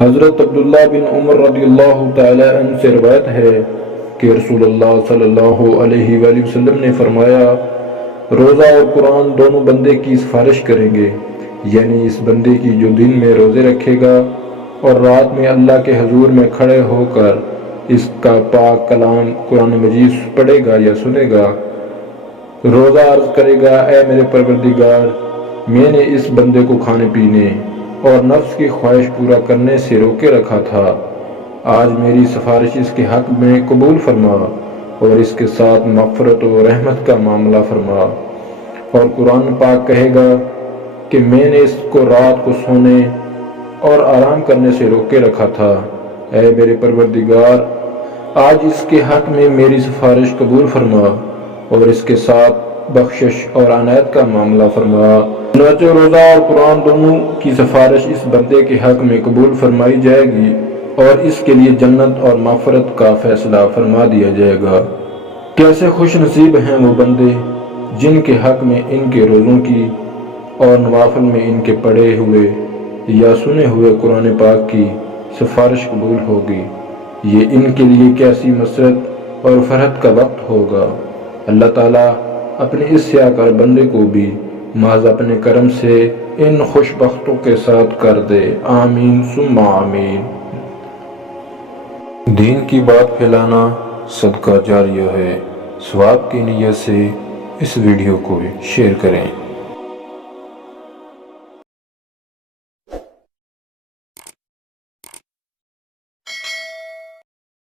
حضرت عبداللہ بن عمر رضی اللہ تعالی عنہ سے روایت ہے کہ رسول اللہ صلی اللہ علیہ وآلہ وسلم نے فرمایا، روزہ اور قرآن دونوں بندے کی سفارش کریں گے، یعنی اس بندے کی جو دن میں روزے رکھے گا اور رات میں اللہ کے حضور میں کھڑے ہو کر اس کا پاک کلام قرآن مجید پڑھے گا یا سنے گا۔ روزہ عرض کرے گا، اے میرے پروردگار، میں نے اس بندے کو کھانے پینے اور نفس کی خواہش پورا کرنے سے روکے رکھا تھا، آج میری سفارش اس کے حق میں قبول فرما اور اس کے ساتھ مغفرت و رحمت کا معاملہ فرما۔ اور قرآن پاک کہے گا کہ میں نے اس کو رات کو سونے اور آرام کرنے سے روکے رکھا تھا، اے میرے پروردگار، آج اس کے حق میں میری سفارش قبول فرما اور اس کے ساتھ بخشش اور عنایت کا معاملہ فرما۔ چنانچہ روزہ اور قرآن دونوں کی سفارش اس بندے کے حق میں قبول فرمائی جائے گی اور اس کے لیے جنت اور مغفرت کا فیصلہ فرما دیا جائے گا۔ کیسے خوش نصیب ہیں وہ بندے جن کے حق میں ان کے روزوں کی اور نوافل میں ان کے پڑھے ہوئے یا سنے ہوئے قرآن پاک کی سفارش قبول ہوگی۔ یہ ان کے لیے کیسی مسرت اور فرحت کا وقت ہوگا۔ اللہ تعالیٰ اپنے اس سیاکار بندے کو بھی محض اپنے کرم سے ان خوش بختوں کے ساتھ کر دے، آمین ثم آمین۔ دین کی بات پھیلانا صدقہ جاریہ ہے، ثواب کی نیت سے اس ویڈیو کو شیئر کریں۔